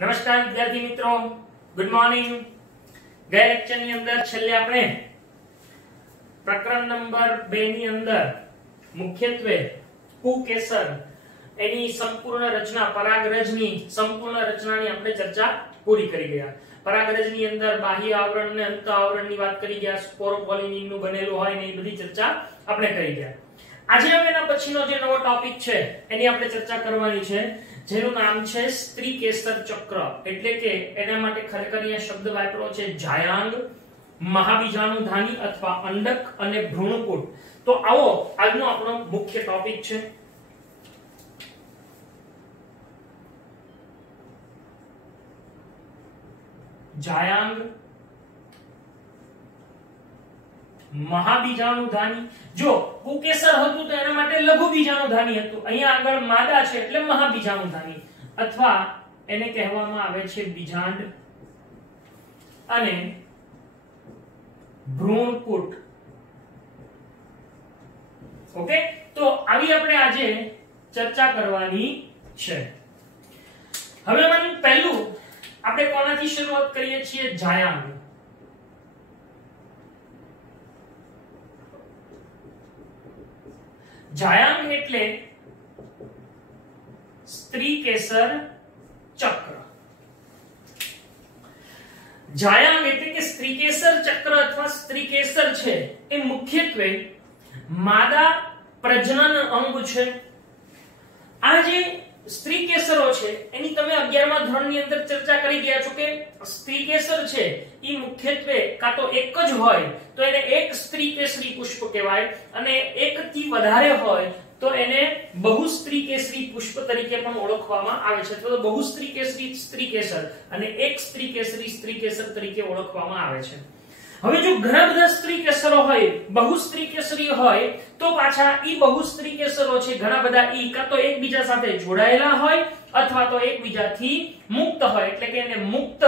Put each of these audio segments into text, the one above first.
નમસ્કાર વિદ્યાર્થી મિત્રો, ગુડ મોર્નિંગ। ગયા લેક્ચરની અંદર છેલ્લે આપણે પ્રકરણ નંબર 2 ની અંદર મુખ્યત્વે કુકેસર એની સંપૂર્ણ રચના પરાગરજની સંપૂર્ણ રચનાની આપણે ચર્ચા પૂરી કરી ગયા। પરાગરજની અંદર બાહ્ય આવરણ અને અંત આવરણની વાત કરી ગયા, સ્પોરોપોલિનિન નું બનેલું હોય ને એ બધી ચર્ચા આપણે કરી ગયા। આજે હવે એના પછીનો જે નવો ટોપિક છે એની આપણે ચર્ચા કરવાની છે, જેનું નામ છે સ્ત્રીકેસર ચક્ર। એટલે કે એના માટે ખરેખર અહીંયા શબ્દ વાપરો છે જાયાંગ, મહાબીજાણુધાની અથવા અંડક અને ભ્રૂણકૂટ। તો આવો આજનો આપણો મુખ્ય ટોપિક છે। જાયાંગ, મહાબીજાણુધાની। જો કુકેસર હતું તો એના માટે લઘુ બીજાણુધાની હતું, અહીંયા આગળ માદા છે એટલે મહાબીજાણુધાની અથવા એને કહેવામાં આવે છે બીજાંડ અને ભ્રૂણકૂટ। ઓકે, તો આવી આપણે આજે ચર્ચા કરવાની છે। હવે મને પહેલું આપણે કોનાથી શરૂઆત કરીએ છીએ? જાયાંગ। જાયાંગ એટલે સ્ત્રીકેસર ચક્ર। જાયાંગ એટલે કે સ્ત્રીકેસર ચક્ર અથવા સ્ત્રીકેસર છે એ મુખ્યત્વે માદા પ્રજનન અંગ છે। આ જે સ્ત્રીકેસરો છે એની તમે 11મા ધોરણની અંદર ચર્ચા કરી ગયા છો કે સ્ત્રીકેસર છે ઈ મુખ્યત્વે કાં તો એક જ હોય તો એને એક સ્ત્રીકેસરી પુષ્પ કહેવાય, અને એક થી વધારે હોય તો એને બહુસ્ત્રીકેસરી પુષ્પ તરીકે પણ ઓળખવામાં આવે છે, અથવા તો બહુસ્ત્રીકેસરી સ્ત્રીકેસર અને એક સ્ત્રીકેસરી સ્ત્રીકેસર તરીકે ઓળખવામાં આવે છે। હવે જો ઘણા બધા સ્ત્રીકેસરો હોય, બહુસ્ત્રીકેસરી હોય, તો પાછા ઈ બહુસ્ત્રીકેસરો છે ઘણા બધા ઈ કાં તો એકબીજા સાથે જોડાયેલા હોય અથવા તો એકબીજાથી મુક્ત હોય, એટલે કે એને મુક્ત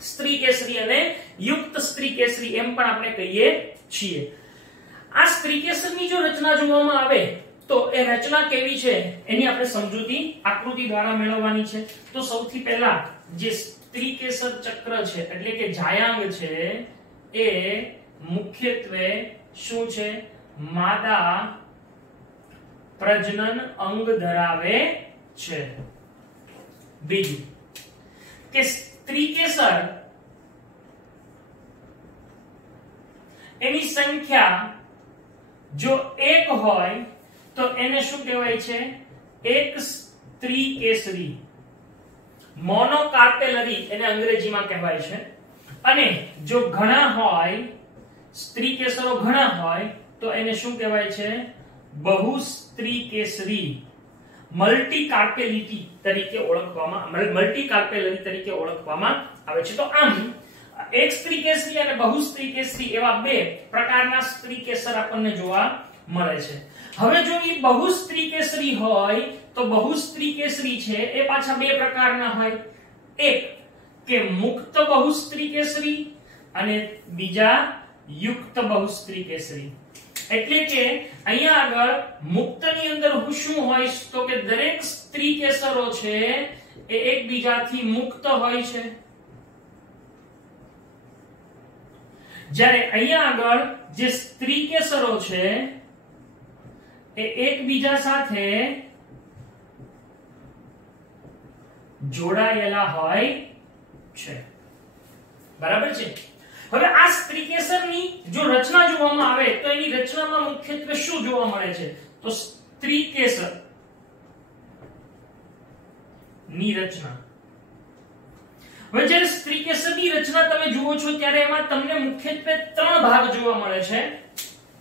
સ્ત્રીકેસરી અને યુક્ત સ્ત્રીકેસરી એમ પણ આપણે કહીએ છીએ। આ સ્ત્રીકેસરની જો રચના જોવામાં આવે તો એ રચના કેવી છે એની આપણે સમજૂતી આકૃતિ દ્વારા મેળવવાની છે। તો સૌથી પહેલા જે સ્ત્રીકેસર ચક્ર છે એટલે કે જાયાંગ છે એ મુખ્યત્વે શું છે? માદા પ્રજનન અંગ ધરાવે છે। બીજું કે સ્ત્રીકેસર એની સંખ્યા જો એક હોય તો એને શું કહેવાય છે? એક સ્ત્રીકેસરી, મોનોકાર્પેલરી એને અંગ્રેજીમાં કહેવાય છે। અને જો ઘણા હોય, સ્ત્રીકેસરો ઘણા હોય તો એને શું કહેવાય છે? બહુસ્ત્રીકેસરી, મલ્ટીકાર્પેલિટી તરીકે મલ્ટીકાર્પેલરી તરીકે ઓળખવામાં આવે છે। તો આમ એક સ્ત્રીકેસરી અને બહુસ્ત્રીકેસરી એવા બે પ્રકારના સ્ત્રીકેસર આપણને જોવા મળે છે। હવે જો એ બહુસ્ત્રીકેસરી હોય તો બહુસ્ત્રીકેસરી છે એ પાછા બે પ્રકારના હોય, એક કે મુક્ત બહુસ્ત્રીકેસરી અને બીજા યુક્ત બહુસ્ત્રીકેસરી। એટલે કે અહીંયા આગળ મુક્તની અંદર શું હોય તો કે દરેક સ્ત્રીકેસરો છે એ એકબીજાથી મુક્ત હોય છે, જ્યારે અહીંયા આગળ જે સ્ત્રીકેસરો છે એ એકબીજા સાથે જોડાયેલા હોય છે। બરાબર છે? હવે આ સ્ત્રીકેસરની જો રચના જોવામાં આવે તો એની રચનામાં મુખ્યત્વે શું જોવા મળે છે? તો સ્ત્રીકેસર ની રચના। હવે જ્યારે સ્ત્રીકેસરની રચના તમે જુઓ છો ત્યારે એમાં તમને મુખ્યત્વે 3 ભાગ જોવા મળે છે।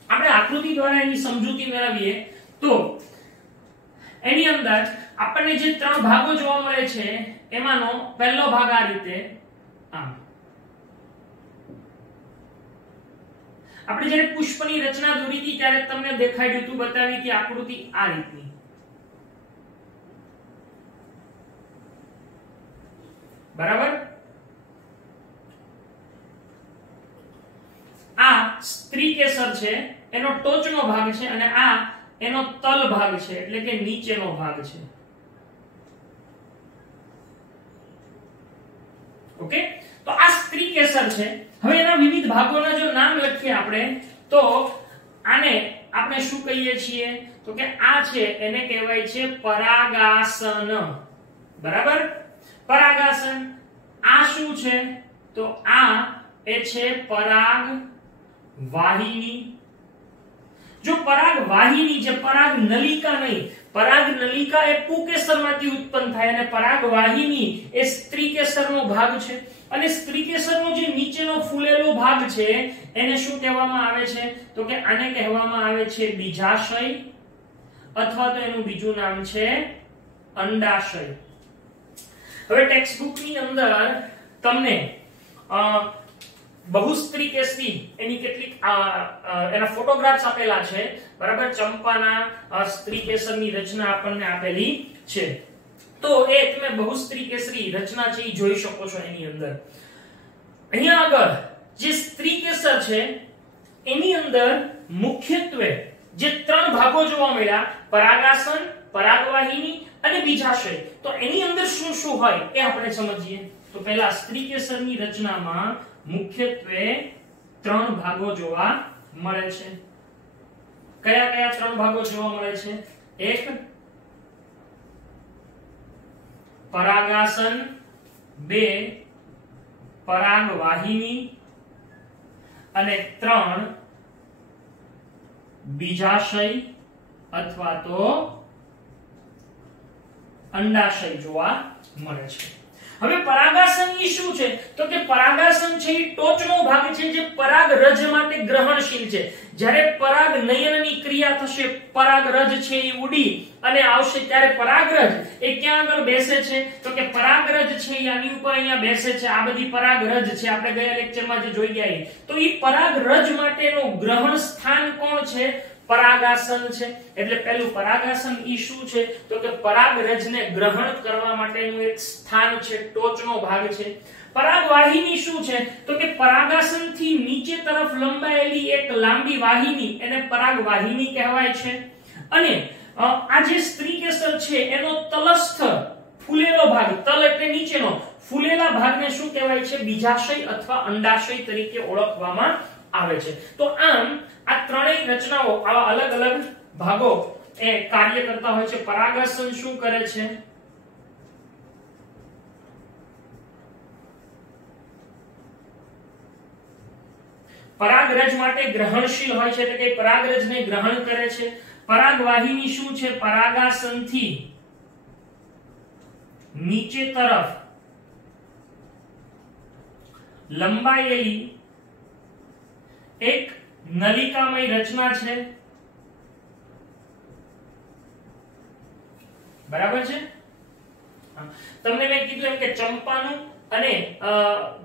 આપણે આકૃતિ દ્વારા એની સમજૂતી મેળવીએ તો એની અંદર આપણને જે 3 ભાગો જોવા મળે છે એમાંનો પહેલો ભાગ આ રીતે આમ। આપણે જ્યારે પુષ્પની રચના દોરી હતી ત્યારે તમને દેખાડ્યું હતું, બતાવી હતી આકૃતિ આ રીતની। બરાબર? આ સ્ત્રીકેસર છે એનો ટોચનો ભાગ છે અને આ એનો તલ ભાગ છે, એટલે કે નીચેનો ભાગ છે। ઓકે, તો આ સ્ત્રી કેસર છે. હવે એના વિવિધ ભાગોના જો નામ લખીએ આપણે તો આને આપણે શું કહીએ છીએ તો કે આ છે એને કહેવાય છે પરાગાસન. બરાબર, પરાગાસન. આ શું છે તો આ એ છે પરાગ વાહિની. જો પરાગ વાહિની છે, પરાગ નલિકા નહીં. પરાગ નલિકા એ પુકેસરમાંથી ઉત્પન્ન થાય અને પરાગ વાહિની એ સ્ત્રીકેસરનો ભાગ છે. અને સ્ત્રીકેસરનો જે નીચેનો ફૂલેલો ભાગ છે એને શું કહેવામાં આવે છે તો કે આને કહેવામાં આવે છે બીજાશય, અથવા તો એનું બીજું નામ છે અંડાશય. હવે ટેક્સ્ટ બુક ની અંદર તમને બહુસ્ત્રીકેસરી એની કેટલીક એના ફોટોગ્રાફ્સ આપેલા છે. બરાબર, ચંપાના સ્ત્રીકેસરની રચના આપણને આપેલી છે. તો એ તમે બહુસ્ત્રીકેસરી રચના છે એ જોઈ શકો છો એની અંદર. અહીંયા આગળ જે સ્ત્રીકેસર છે એની અંદર મુખ્યત્વે જે ત્રણ ભાગો જોવા મળ્યા, પરાગાસન, પરાગવાહિની અને બીજાશય. તો એની અંદર શું શું હોય એ આપણે સમજીએ. તો પહેલા સ્ત્રીકેસરની રચનામાં મુખ્યત્વે ત્રણ ભાગો જોવા મળે છે. કયા કયા ત્રણ ભાગો જોવા મળે છે? એક પરાગાસન, બે પરાગવાહિની અને ત્રણ બીજાશય અથવા તો અંડાશય જોવા મળે છે. હવે પરાગાસન ઈ શું છે તો કે પરાગાસન છે ઈ ટોચનો ભાગ છે જે પરાગરજ માટે ગ્રહણશીલ છે. જ્યારે પરાગ નયનની ક્રિયા થશે, પરાગરજ છે ઈ ઉડી અને આવશે ત્યારે પરાગરજ એ ક્યાં આગળ બેસે છે તો કે પરાગરજ છે ઈ આની ઉપર અહીંયા બેસે છે. આ બધી પરાગરજ છે, આપણે ગયા લેક્ચરમાં જે જોઈ ગયા. તો ઈ પરાગરજ માટેનું ગ્રહણ સ્થાન કોણ છે? પરાગાસન છે. એટલે પહેલું પરાગાસન ઈ શું છે તો કે પરાગરજને ગ્રહણ કરવા માટેનું એક સ્થાન છે, ટોચનો ભાગ છે. પરાગવાહિની શું છે તો કે પરાગાસન થી નીચે તરફ લંબાયેલી એક લાંબી વાહિની, એને પરાગવાહિની કહેવાય છે. અને આ જે સ્ત્રીકેસર છે એનો તલસ્થ ફૂલેલો ભાગ, તલ એટલે નીચેનો, ફૂલેલા ભાગને શું કહેવાય છે? બીજાશય અથવા અંડાશય તરીકે ઓળખવામાં આવે છે. તો આમ આ ત્રણેય રચનાઓ આવા અલગ અલગ ભાગો એ કાર્ય કરતા હોય છે. પરાગાસન શું કરે છે? પરાગરજ માટે ગ્રહણશીલ હોય છે, એટલે કે પરાગરજને ગ્રહણ કરે છે. પરાગવાહિની શું છે? પરાગાસનથી નીચે તરફ લંબાયેલી એક નલિકામય રચના છે. બરાબર છે? તમને મેં કીધું એમ કે ચંપાનું અને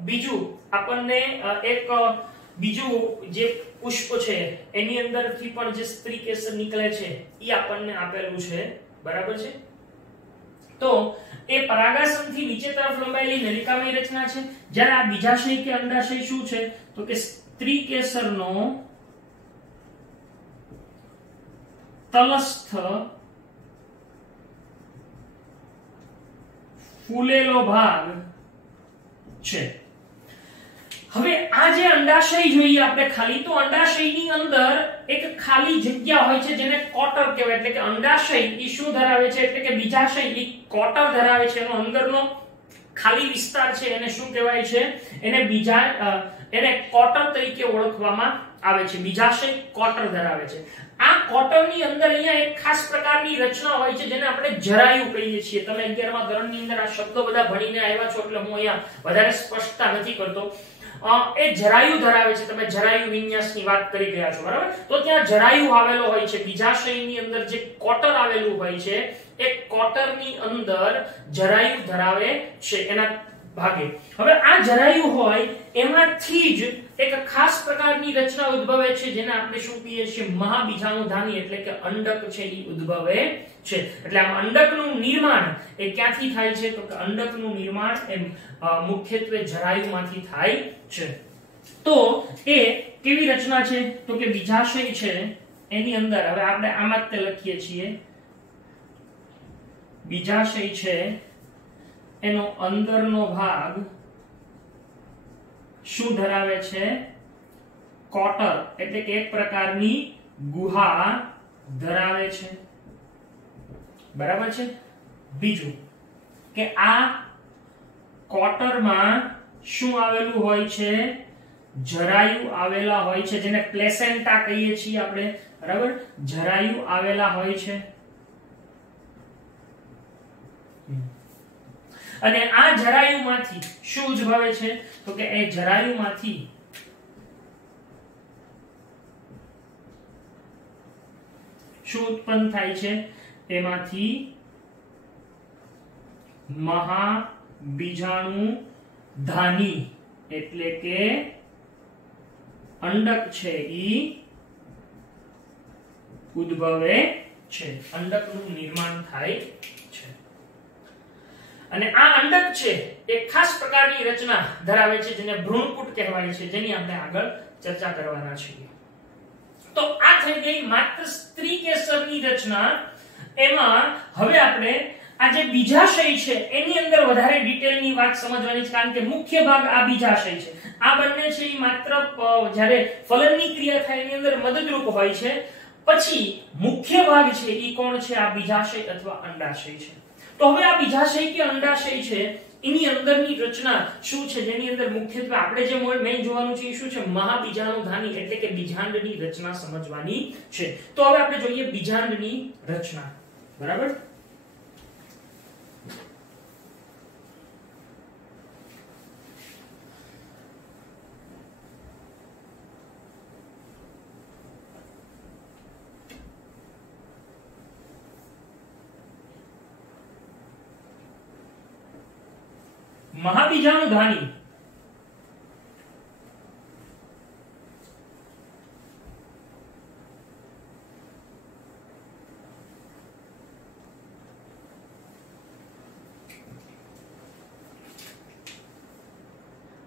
બીજું આપણને એક બીજું જે પુષ્પ છે એની અંદરથી પણ જે સ્ત્રીકેસર નીકળે છે એ આપણને આપેલું છે. બરાબર છે? તો એ પરાગાસનથી નીચે તરફ લંબાયેલી નલિકામય રચના છે. જ્યારે આ બીજાશય કે અંડાશય શું છે તો કે સ્ત્રીકેસરનો તલસ્થ ફૂલેલો ભાગ છે. હવે આ જે અંડાશય જોઈએ આપણે ખાલી, તો અંડાશયની અંદર એક ખાલી જગ્યા હોય છે જેને કોટર કહેવાય. એટલે કે અંડાશય ઈ શું ધરાવે છે એટલે કે બીજાશય ઈ કોટર ધરાવે છે. એનો અંદરનો ખાલી વિસ્તાર છે એને શું કહેવાય છે? એને કોટર તરીકે ઓળખવામાં આવે છે. બીજાશય કોટર ધરાવે છે. આ કોટરની અંદર અહીંયા એક ખાસ પ્રકારની રચના હોય છે જેને આપણે જરાયુ કહીએ છીએ. તમે 11મા ધોરણની અંદર આ શબ્દો બધા ભણીને આવ્યા છો એટલે હું અહીંયા વધારે સ્પષ્ટતા નથી કરતો. એ જરાયુ ધરાવે છે. તમે જરાયુ વિન્યાસની વાત કરી ગયા છો, બરાબર? તો ત્યાં જરાયુ આવેલો હોય છે. બીજાશયની અંદર જે કોટર આવેલું હોય છે એ કોટરની અંદર જરાયુ ધરાવે છે એના ભાગે. હવે આ જરાયુ હોય એમાંથી જ એક ખાસ પ્રકારની રચના ઉદ્ભવે છે જેને આપણે શું કહીએ છીએ? મહાબીજાણુધાની એટલે કે અંડક છે એ ઉદ્ભવે છે. એટલે આમ અંડકનું નિર્માણ એ ક્યાંથી થાય છે તો કે અંડકનું નિર્માણ એ મુખ્યત્વે જરાયુમાંથી થાય છે. તો એ કેવી રચના છે તો કે બીજાશય છે એની અંદર, હવે આપણે આમાં જ તે લખીએ છીએ, બીજાશય છે એનો અંદરનો ભાગ શું ધરાવે છે? કોટર એટલે કે એક પ્રકારની ગુહા ધરાવે છે. બરાબર છે. બીજું કે આ કોટરમાં શું આવેલું હોય છે? જરાયુ આવેલા હોય છે, જેને પ્લેસેન્ટા કહીએ છીએ આપણે. બરાબર, જરાયુ આવેલા હોય છે. અને આ જરાયુમાંથી શું ઉદ્ભવે છે? તો કે એ જરાયુમાંથી શું ઉત્પન્ન થાય છે? એમાંથી મહાબીજાણુ ધાની એટલે કે અંડક છે ઈ ઉદ્ભવે છે. અંડકનું નિર્માણ થાય છે. અને આ અંડક છે એ ખાસ પ્રકારની રચના ધરાવે છે, જેને ભ્રૂણપુટ કહેવાય છે, જેની આપણે આગળ ચર્ચા કરવાના છીએ. તો આ થઈ ગઈ માત્ર સ્ત્રી કેસરની રચના. એમાં હવે આપણે આ જે બીજાશય છે એની અંદર વધારે ડિટેલની વાત સમજવાની છે, કારણ કે મુખ્ય ભાગ આ બીજાશય છે. આ બંને છે એ માત્ર જ્યારે ફલનની ક્રિયા થાય એની અંદર મદદરૂપ હોય છે. પછી મુખ્ય ભાગ છે એ કોણ છે? આ બીજાશય અથવા અંડાશય છે. તો હવે આ બીજાશય કે અંડાશય છે એની અંદરની રચના શું છે, જેની અંદર મુખ્યત્વે આપણે જે મેઈન જોવાનું છે એ શું છે? મહાબીજાણુધાની એટલે કે બીજાંડની રચના સમજવાની છે. તો હવે આપણે જોઈએ બીજાંડની રચના. બરાબર, મહાબીજાણુધાની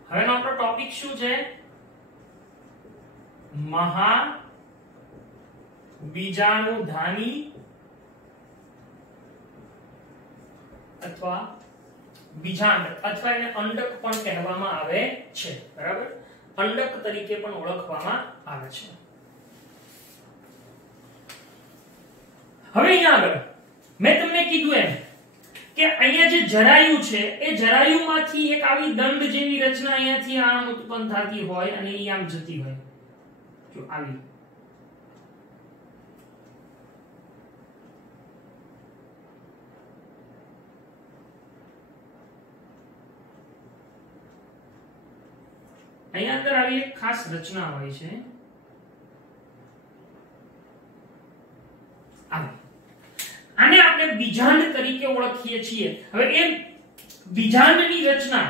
હવેનો આપણો ટોપિક શું છે? મહાબીજાણુધાની અથવા બીજાંડ અથવા એને અંડક પણ કહેવામાં આવે છે. બરાબર, અંડક તરીકે પણ ઓળખવામાં આવે છે. હવે અહીંયા આગળ મેં તમને કીધું એમ કે અહીંયા જે જરાયુ છે એ જરાયુમાંથી એક આવી દંડ જેવી રચના અહીંયાથી આમ ઉત્પન્ન થતી હોય અને એ આમ જતી હોય. જો આવી અહીંયા અંદર આવી એક ખાસ રચના હોય છે. આને આપણે બીજાંડ તરીકે ઓળખીએ છીએ. હવે એ બીજાંડની રચના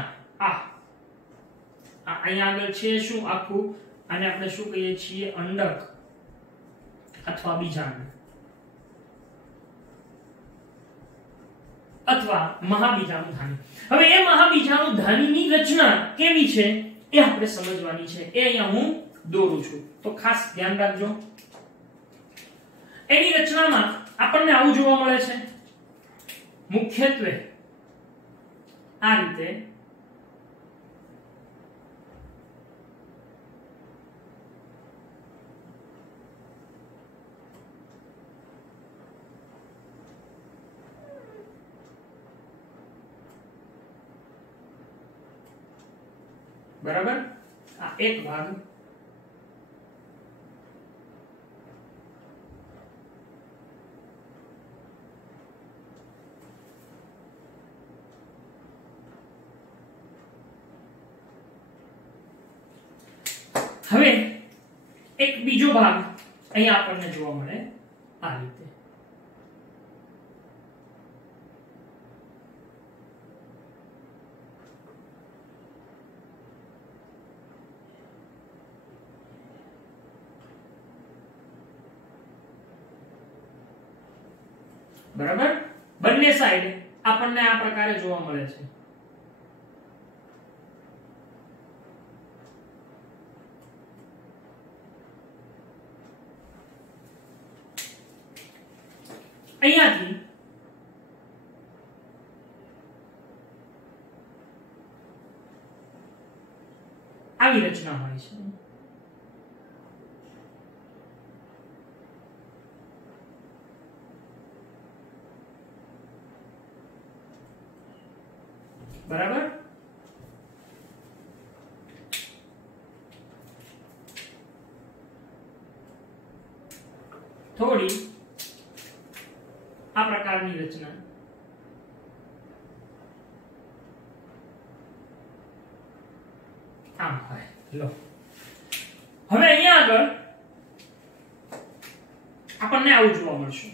અહીંયા આગળ છે શું આખું, આને આપણે શું કહીએ છીએ? અંડક અથવા બીજાંડ અથવા મહાબીજાણુધાની. હવે એ મહાબીજાણુધાનીની રચના કેવી છે એ આપણે સમજવાની છે. એ અહીંયા હું દોરું છું, તો ખાસ ધ્યાન રાખજો. એની રચનામાં આપણને આવું જોવા મળે છે. મુખ્યત્વે આ રીતે બરાબર, આ એક ભાગ. હવે એક બીજો ભાગ અહીંયા આપણને જોવા મળે આ રીતે. બરાબર, બંને સાઈડ આપણને આ પ્રકારે જોવા મળે છે. અહીંયાથી આવી રચના હોય છે. બરાબર. થોડી આ પ્રકારની રચના આમ હોય. લો હવે અહીંયા આગળ આપણને આવું જોવા મળશે.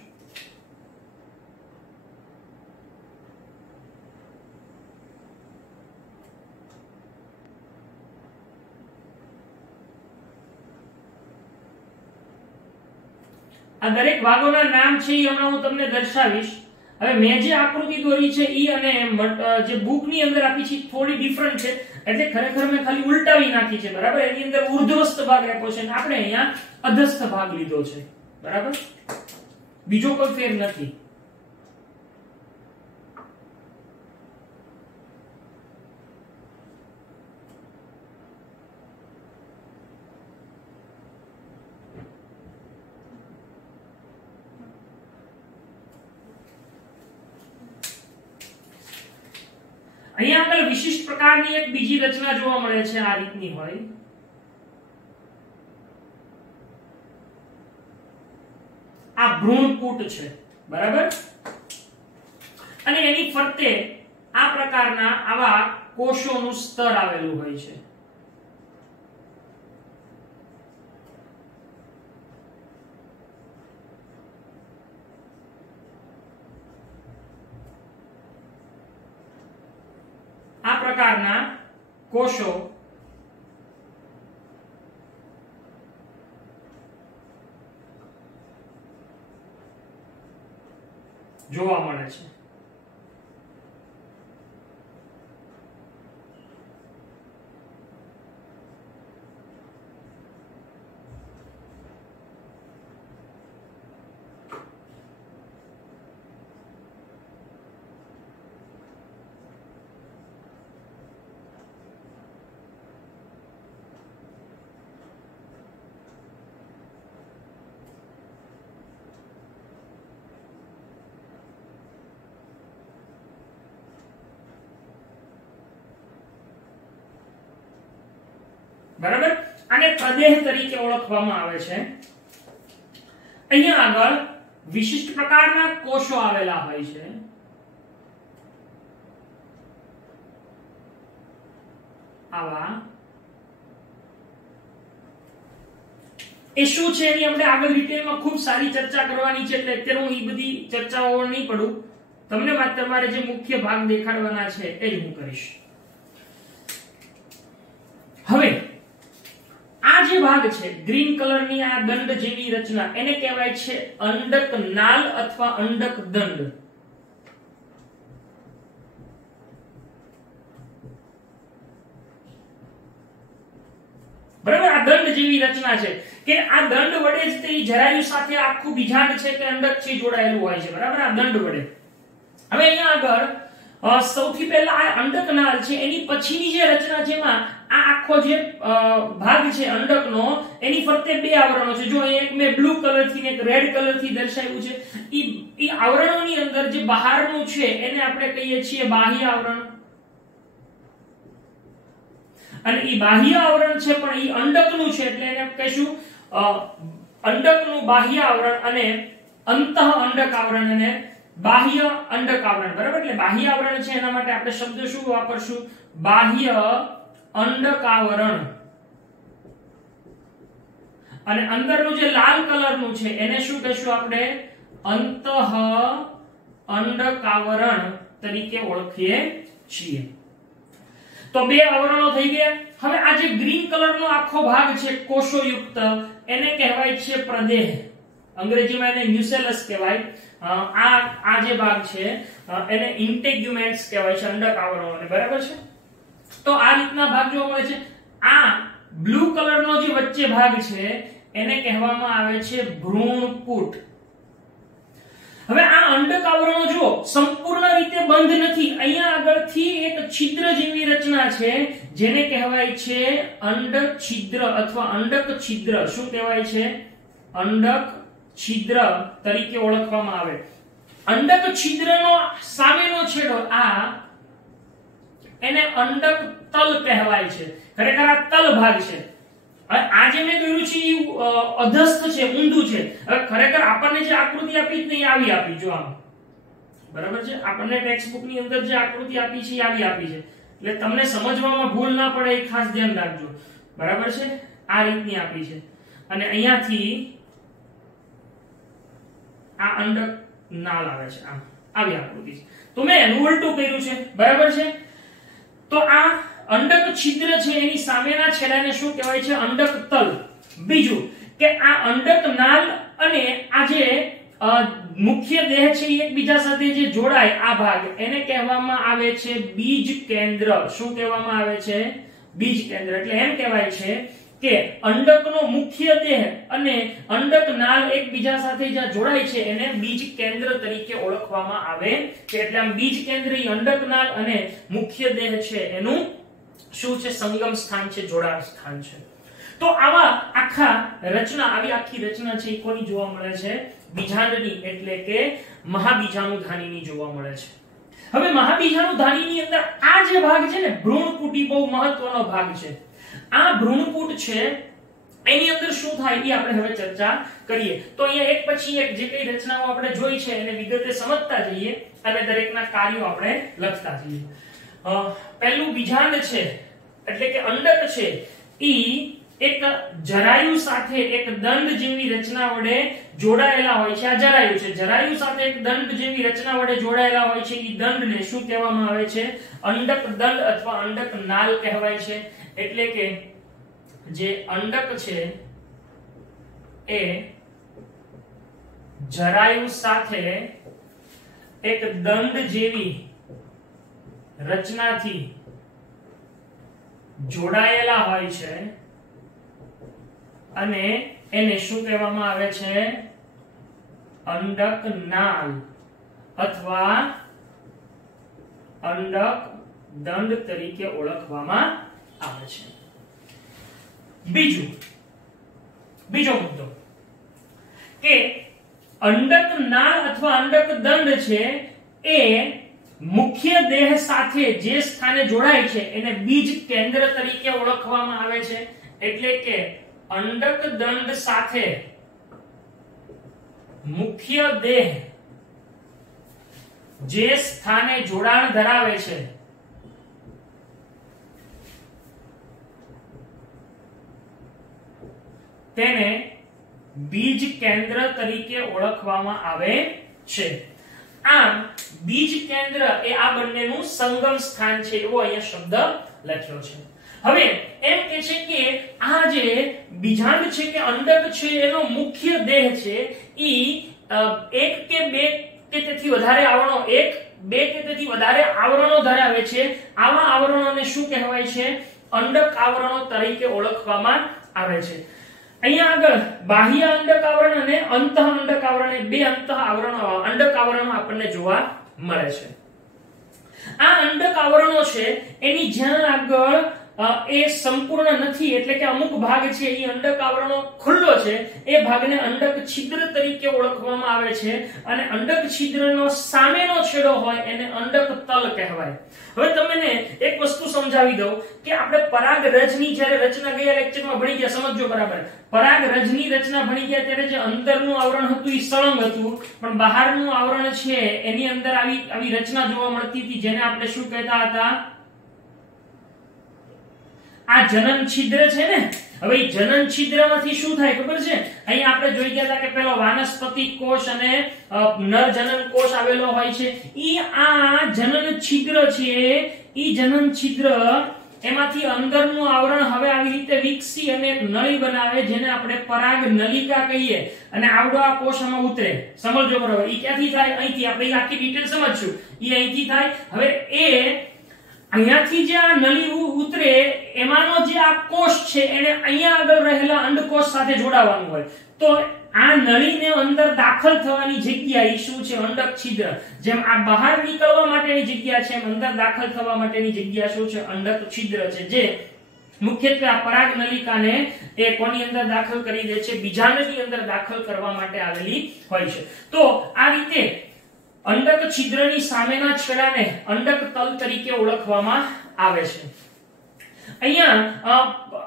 આ દરેક ભાગોના નામ છે એ હમણાં હું તમને દર્શાવીશ. હવે મેં જે આકૃતિ દોરી છે ઈ અને જે બુક ની અંદર આપી છે થોડી ડિફરન્ટ છે, એટલે ખરેખર મેં ખાલી ઉલટાવી નાખી છે. બરાબર. એની અંદર ઉર્ધ્વસ્થ ભાગ રાખ્યો છે અને આપણે અહીંયા અધસ્થ ભાગ લીધો છે. બરાબર. બીજો કોઈ ફેર નથી. અહીંયા આગળ વિશિષ્ટ પ્રકારની એક બીજી રચના જોવા મળે છે. આ રીતની હોય. આ ભ્રૂણપૂટ છે. બરાબર. અને એની ફરતે આ પ્રકારના આવા કોષોનું સ્તર આવેલું હોય છે. આ પ્રકારના કોષો જોવા મળે છે. બરાબર. આને પ્રદેહ તરીકે ઓળખવામાં આવે છે. અહીંયા આગળ વિશિષ્ટ પ્રકારના કોષો આવેલા હોય છે. આવા એ શું છે એની આપણે આગળ ડિટેલમાં ખૂબ સારી ચર્ચા કરવાની છે, એટલે અત્યારે હું એ બધી ચર્ચાઓ નહીં પડું. તમને માત્ર તમારે જે મુખ્ય ભાગ દેખાડવાના છે એ જ હું કરીશ. હવે આ જે ભાગ છે ગ્રીન કલરની આ દંડ જેવી રચના, એને કહેવાય છે અંડક નાલ અથવા અંડક દંડ. બરાબર. આ દંડ જેવી રચના છે કે આ દંડ વડે જ તે જરાયુ સાથે આખું બીજાંડ છે કે અંડક છે જોડાયેલું હોય છે. બરાબર. આ દંડ વડે. હવે અહીંયા આગળ સૌથી પહેલા આ અંડક નાલ છે, એની પછીની જે રચના છે એમાં આ આખો જે ભાગ છે અંડકનો એની ફરતે બે આવરણો છે. જો એક મેં બ્લુ કલર થી ને એક રેડ કલર થી દર્શાવ્યું છે. ઈ આવરણોની અંદર જે બહારનું છે એને આપણે કહીએ છીએ બાહ્ય આવરણ, અને ઈ બાહ્ય આવરણ છે પણ ઈ અંડકનું છે એટલે એને કહીશું અંડકનું બાહ્ય આવરણ અને અંતઃ અંડક આવરણ અને બાહ્ય અંડક આવરણ. બરાબર. એટલે બાહ્ય આવરણ છે એના માટે આપણે શબ્દ શું વાપરશું? બાહ્ય અંડક આવરણ. અને અંદરનું જે લાલ કલરનું છે એને શું કહીશું આપણે? અંતઃ અંડક આવરણ તરીકે ઓળખીએ છીએ. તો બે આવરણો થઈ ગયા. હવે આ જે ગ્રીન કલરનો આખો ભાગ છે કોષોયુક્ત, એને કહેવાય છે પ્રદેહ. અંગ્રેજીમાં એને ન્યુસેલસ કહેવાય. આ જે ભાગ છે એને ઇન્ટેગ્યુમેન્ટ્સ કહેવાય છે, અંડક આવરણોને. બરાબર છે. તો આ રીતના ભાગ જોવા મળે છે. આ બ્લુ કલરનો જે વચ્ચે ભાગ છે એને કહેવામાં આવે છે ભ્રૂણપૂટ. હવે આ અંડક આવરણો જો સંપૂર્ણ રીતે બંધ નથી, અહીંયા આગળથી એક છિદ્ર જેવી રચના છે જેને કહેવાય છે અંડક છિદ્ર અથવા અંડક છિદ્ર. શું કહેવાય છે? અંડક છિદ્ર તરીકે ઓળખવામાં આવે. અંડક છિદ્રનો સામેનો છેડો આ એને અંડક તલ કહેવાય છે. ખરેખર આ તલ ભાગ છે. આ જે મેં દોર્યું છે એ અધસ્થ છે, ઊંધું છે. હવે ખરેખર આપણને જે આકૃતિ આપી છે એ આવી આપી જો આમ, બરાબર છે? આપણને ટેક્સ્ટ બુક ની અંદર જે આકૃતિ આપી છે એ આવી આપી છે, એટલે તમને સમજવામાં ભૂલ ના પડે એ ખાસ ધ્યાન રાખજો, બરાબર છે? આ રીતની આપી છે અને અહીંયાથી આ અંડક નાલ આવે છે, આમ આવી આકૃતિ છે. તો મેં એનું ઉલટું કર્યું છે, બરાબર છે? તો આ અંડક છિદ્ર છે એની સામેના છેડાને શું કહેવાય છે? અંડક તલ. બીજું કે આ અંડક નાલ અને આ જે મુખ્ય દેહ છે એ એકબીજા સાથે જે જોડાય આ ભાગ એને કહેવામાં આવે છે બીજ કેન્દ્ર. શું કહેવામાં આવે છે? બીજ કેન્દ્ર. એટલે એમ કહેવાય છે કે અંડકનો મુખ્ય દેહ અને અંડક નાલ એકબીજા સાથે જ્યાં જોડાય છે એને બીજ કેન્દ્ર તરીકે ઓળખવામાં આવે છે. એટલે આમ બીજ કેન્દ્ર એ અંડક નાલ અને મુખ્ય દેહ છે એનું શું છે? સંગમ સ્થાન છે, જોડાણ સ્થાન છે. તો આવા આખા રચના, આવી આખી રચના છે એ કોની જોવા મળે છે? બીજાંડની, એટલે કે મહાબીજાણુધાનીની જોવા મળે છે. હવે મહાબીજાણુધાનીની અંદર આ જે ભાગ છે ને, ભ્રૂણપૂટી, બહુ મહત્વનો ભાગ છે. આ ભ્રૂણપૂટ છે એની અંદર શું થાય એ આપણે હવે ચર્ચા કરીએ. તો અહીંયા એક પછી એક જે કઈ રચનાઓ આપણે જોઈ છે એને વિગતે સમજતા જઈએ અને દરેકના કાર્યો આપણે લખતા જઈએ. પહેલું બીજાંડ છે એટલે કે અંડક છે ઈ એક જરાયુ સાથે એક દંડ જેવી રચના વડે જોડાયેલા હોય છે. આ જરાયુ છે, જરાયુ સાથે એક દંડ જેવી રચના વડે જોડાયેલા હોય છે. ઈ દંડને શું કહેવામાં આવે છે? અંડક દંડ અથવા અંડક નાલ કહેવાય છે. એટલે કે જે અંડક છે એ જરાયુ સાથે એક દંડ જેવી રચનાથી જોડાયેલા હોય છે અને એને શું કહેવામાં આવે છે? અંડક નાલ અથવા અંડક દંડ તરીકે ઓળખવામાં આવે છે. બીજો મુદ્દો કે અંડક નાળ અથવા અંડક દંડ છે એ મુખ્ય દેહ સાથે જે સ્થાને જોડાય છે એને બીજ કેન્દ્ર તરીકે ઓળખવામાં આવે છે. એટલે કે અંડક દંડ સાથે મુખ્ય દેહ જે સ્થાને જોડાણ ધરાવે છે તેને બીજ કેન્દ્ર તરીકે ઓળખવામાં આવે છે. આમ બીજ કેન્દ્ર એ આ બંનેનું સંગમ સ્થાન છે એવો અહીંયા શબ્દ લખ્યો છે. હવે એમ કે છે કે આ જે બીજાંડ છે કે અંડક છે એનો મુખ્ય દેહ છે ઈ એક કે બે કે તેથી વધારે આવરણો, એક બે કે તેથી વધારે આવરણો ધરાવે છે. આવા આવરણોને શું કહેવાય છે? અંડક આવરણો તરીકે ઓળખવામાં આવે છે. અહીંયા આગળ બાહ્ય અંડક આવરણ અને અંતઃ અંડક આવરણ, બે અંતઃ આવરણો, અંડક આવરણો આપણને જોવા મળે છે. આ અંડક આવરણો છે એની જ્યાં આગળ એ સંપૂર્ણ નથી, એટલે કે અમુક ભાગ છે એ અંડક આવરણો ખુલ્લો છે, એ ભાગને અંડક છિદ્ર તરીકે ઓળખવામાં આવે છે. અને અંડક છિદ્રનો સામેનો છેડો હોય એને અંડક તલ કહેવાય. હવે તમને એક વસ્તુ સમજાવી દઉં કે આપણે પરાગરજની જ્યારે રચના ગયા લેક્ચરમાં ભણી ગયા, સમજજો બરાબર. પરાગરજની રચના ભણી ગયા ત્યારે જે અંદરનું આવરણ હતું એ સળંગ હતું, પણ બહારનું આવરણ છે એની અંદર આવી રચના જોવા મળતી હતી જેને આપણે શું કહેતા હતા? આ જનન છિદ્ર છે ને. હવે એ જનન છિદ્રમાંથી શું થાય ખબર છે? અહીં આપણે જોઈ ગયા હતા કે પેલો વાનસ્પતિક કોષ અને નર જનન કોષ આવેલો હોય છે. ઈ આ જનન છિદ્ર છે, ઈ જનન છિદ્ર એમાંથી અંદરનું આવરણ હવે આવી રીતે વિકસી અને એક નળી બનાવે જેને આપણે પરાગ નલિકા કહીએ. અને આવડો આ કોષ આમાં ઉતરે, સમજજો બરાબર. ઈ ક્યાંથી થાય? અહીંથી. આપણે આખી ડિટેલ સમજશું. ઈ અહીંથી થાય. હવે એ અહીંયાથી જે આ નળી ઉતરે એમાંનો જે આ કોષ છે એને અહીંયા આગળ રહેલા અંડકોષ સાથે જોડાવાનું હોય. તો આ નળીને અંદર દાખલ થવાની જગ્યા એ શું છે? અંડક છિદ્ર. જેમ આ બહાર નીકળવા માટેની જગ્યા છે, એમ અંદર દાખલ થવા માટેની જગ્યા શું છે? અંડક છિદ્ર છે, જે મુખ્યત્વે આ પરાગ નલિકાને એ કોની અંદર દાખલ કરી દે છે? બીજાણુની અંદર દાખલ કરવા માટે આવેલી હોય છે. તો આ રીતે અંડક છિદ્રની સામેના છેડાને અંડક તલ તરીકે ઓળખવામાં આવે છે. અહીંયા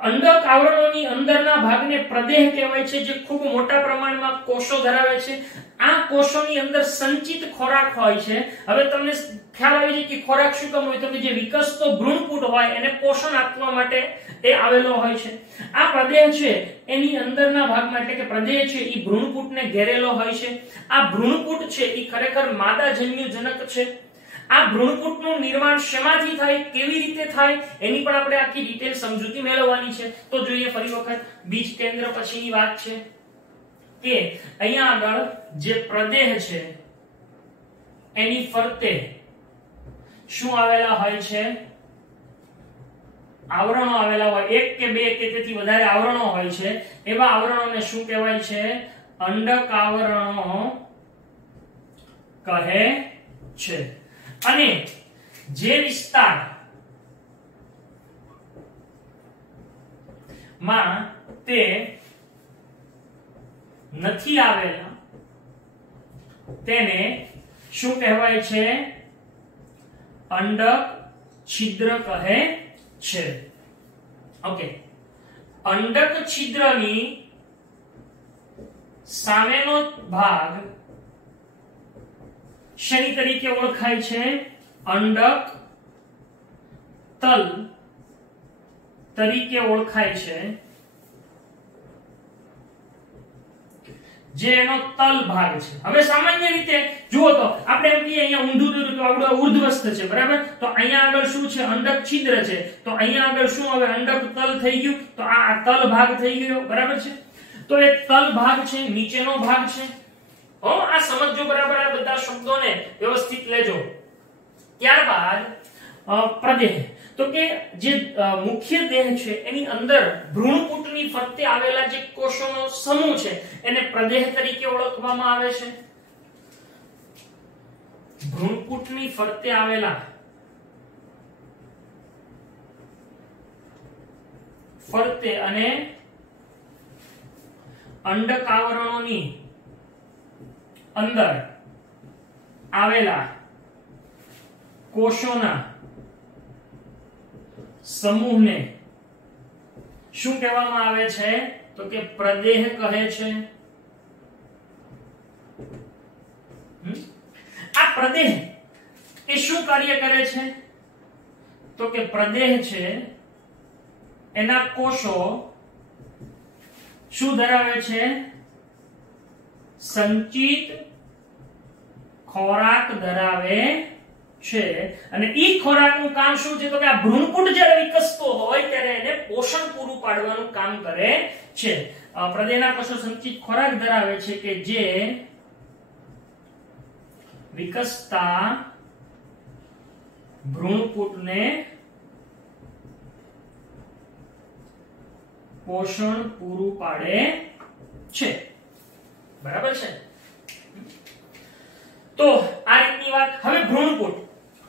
અંડક આવરણોની અંદરના ભાગને પ્રદેહ કહેવાય છે, જે ખૂબ મોટા પ્રમાણમાં કોષો ધરાવે છે. આ કોષોની અંદર સંચિત ખોરાક હોય છે. હવે તમને ખ્યાલ આવી જાય કે ખોરાક શું કામ હોય? તો કે જે વિકસતો ભ્રૂણપૂટ હોય એને પોષણ આપવા માટે એ આવેલો હોય છે. આ પ્રદેહ છે એની અંદરના ભાગમાં, એટલે કે પ્રદેહ છે એ ભ્રૂણપૂટને ઘેરેલો હોય છે. આ ભ્રૂણપૂટ છે એ ખરેખર માદાજન્યુજનક છે. આ ભ્રૂણપૂટનું નિર્માણ શેમાંથી થાય, કેવી રીતે થાય, એની પણ આપણે આખી ડિટેલ સમજૂતી મેળવવાની છે. તો જોઈએ ફરી વખત બીજ કેન્દ્ર પછીની વાત છે કે અહીંયા આગળ જે પ્રદેહ છે એની ફરતે શું આવેલા હોય છે? આવરણો આવેલા હોય. એક કે બે કે તેથી વધારે આવરણો હોય છે. એવા આવરણોને શું કહેવાય છે? અંડક આવરણો કહે છે. અને જે વિસ્તાર માં તે નથી આવેલા તેને શું કહેવાય છે? અંડક છિદ્ર કહે છે. ઓકે, અંડક છિદ્રની સામેનો ભાગ શેની તરીકે ઓળખાય છે? અંડક તલ તરીકે ઓળખાય છે, જે એનો તલ ભાગ છે. હવે સામાન્ય રીતે જુઓ તો આપણે એમ કહીએ અહીંયા ઊંધું દોર્યું તો આવડો ઉર્ધ્વસ્થ છે, બરાબર? તો અહીંયા આગળ શું છે? અંડક છિદ્ર છે. તો અહીંયા આગળ શું હવે? અંડક તલ થઈ ગયું. તો આ તલ ભાગ થઈ ગયો, બરાબર છે? તો એ તલ ભાગ છે, નીચેનો ભાગ છે. આ સમજો બરાબર, આ બધા શબ્દોને વ્યવસ્થિત લેજો. ત્યારબાદ પ્રદેહ, તો કે જે મુખ્ય દેહ છે એની અંદર ભ્રૂણપૂટની ફરતે આવેલા જે કોષોનો સમૂહ છે એને પ્રદેહ તરીકે ઓળખવામાં આવે છે. ભ્રૂણપૂટની ફરતે આવેલા અને અંડક આવરણોની અંદર આવેલા કોષોના સમૂહને શું કહેવામાં આવે છે? તો કે પ્રદેહ કહે છે. આ પ્રદેહ એ શું કાર્ય કરે છે? તો કે પ્રદેહ છે એના કોષો શું ધરાવે છે? સંચિત ખોરાક ધરાવે છે. અને ઈ ખોરાકનું કામ શું છે? તો કે આ ભ્રૂણપૂટ જ્યારે વિકસતો હોય ત્યારે એને પોષણ પૂરું પાડવાનું કામ કરે છે. પ્રદેહના કોષો સંચિત ખોરાક ધરાવે છે કે જે વિકસતા ભ્રૂણપૂટને પોષણ પૂરું પાડે છે, બરાબર છે? તો આ રીતની વાત. હવે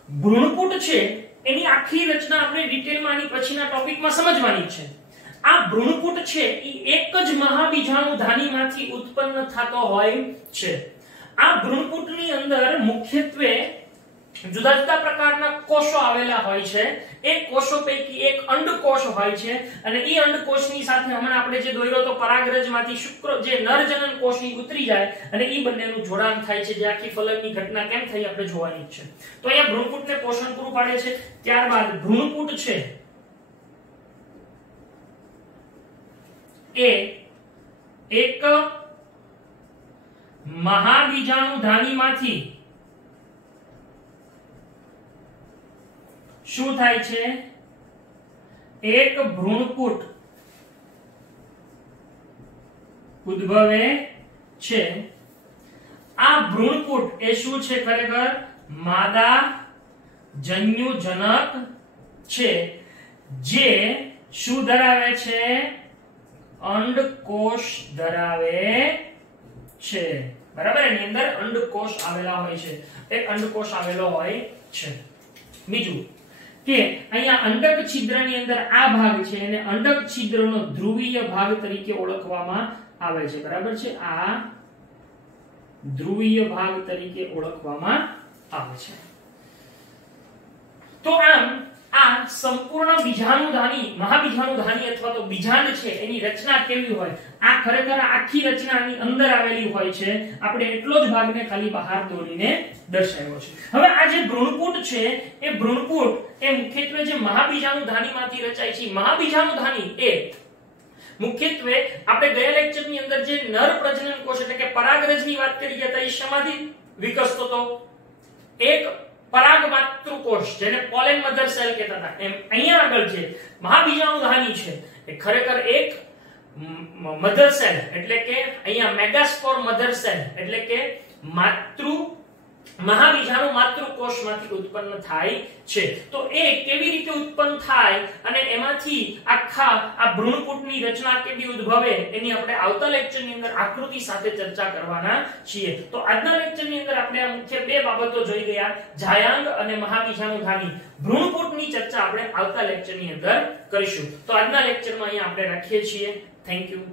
ભ્રૂણપૂટ છે એની આખી રચના આપણે ડિટેલમાં આની પછીના ટોપિકમાં સમજવાની છે. આ ભ્રૂણપૂટ છે એ એક જ મહાબીજાણુ ધાનીમાંથી ઉત્પન્ન થતો હોય છે. આ ભ્રૂણપૂટની અંદર મુખ્યત્વે જુદા જુદા પ્રકારના કોષો આવેલા હોય છે. એ કોષો પૈકી એક અંડકોષ હોય છે અને એ અંડકોષની સાથે હમણાં આપણે જે દોર્યો તો પરાગરજમાંથી શુક્ર જે નરજનન કોષની ઉતરી જાય અને એ બંનેનું જોડાણ થાય છે, જે આખી ફલનની ઘટના કેમ થઈ આપણે જોવાની છે. તો અહીંયા ભ્રૂણપૂટને પોષણ પૂરું પાડે છે. ત્યારબાદ ભ્રૂણપૂટ છે એ એક મહાબીજાણુ ધાનીમાંથી શું થાય છે? એક ભ્રૂણપૂટ ઉદ્ભવે છે. આ ભ્રૂણપૂટ એ શું છે? ખરેખર માદા જન્યુજનક છે, જે શું ધરાવે છે? અંડકોષ ધરાવે છે, બરાબર. એની અંદર અંડકોષ આવેલા હોય છે, એક અંડકોષ આવેલો હોય છે. બીજું કે અહીંયા અંડક છિદ્રની અંદર આ ભાગ છે એને અંડક છિદ્રનો ધ્રુવીય ભાગ તરીકે ઓળખવામાં આવે છે, બરાબર છે. આ ધ્રુવીય ભાગ તરીકે ઓળખવામાં આવે છે. તો આમ આ સંપૂર્ણ બીજાણુધાની, મહાબીજાણુધાની અથવા તો બીજાંડ છે એની રચના કેવી હોય, આ ખરેખર આખી રચનાની અંદર આવેલી હોય છે. આપણે એટલો જ ભાગને ખાલી બહાર દોરીને દર્શાવ્યો છે. હવે આ જે ભ્રૂણપૂટ છે એ ભ્રૂણપૂટ એ મુખ્યત્વે જે મહાબીજાણુધાનીમાંથી રચાય છે. મહાબીજાણુધાની એ મુખ્યત્વે આપણે ગયા લેક્ચરની અંદર જે નર પ્રજનન કોષ એટલે કે પરાગરજની વાત કરી હતા, એ શેમાંથી વિકસતો હતો? એક પરાગ માતૃકોષ જેને પોલેન મધર સેલ કહેતા હતા. એમ અહીંયા આગળ છે મહાબીજાણુધાની છે એ ખરેખર એક મધર સેલ એટલે કે અહીંયા મેગાસ્પોર મધર સેલ એટલે કે મહાબીજાણુ માતૃકોષમાંથી ઉત્પન્ન થાય છે. તો એ કેવી રીતે ઉત્પન્ન થાય અને એમાંથી આખા આ ભ્રૂણપૂટની રચના કેવી ઉદ્ભવે એની આપણે આવતા લેક્ચરની અંદર આકૃતિ સાથે ચર્ચા કરવાના છીએ. તો આજના લેક્ચરની અંદર આપણે આ મુખ્ય બે બાબતો જોઈ ગયા, જાયાંગ અને મહાબીજાણુધાની. ભ્રૂણપૂટની ચર્ચા આપણે આવતા લેક્ચરની અંદર કરીશું. તો આજના લેક્ચરમાં અહીંયા આપણે રાખીએ છીએ. Thank you.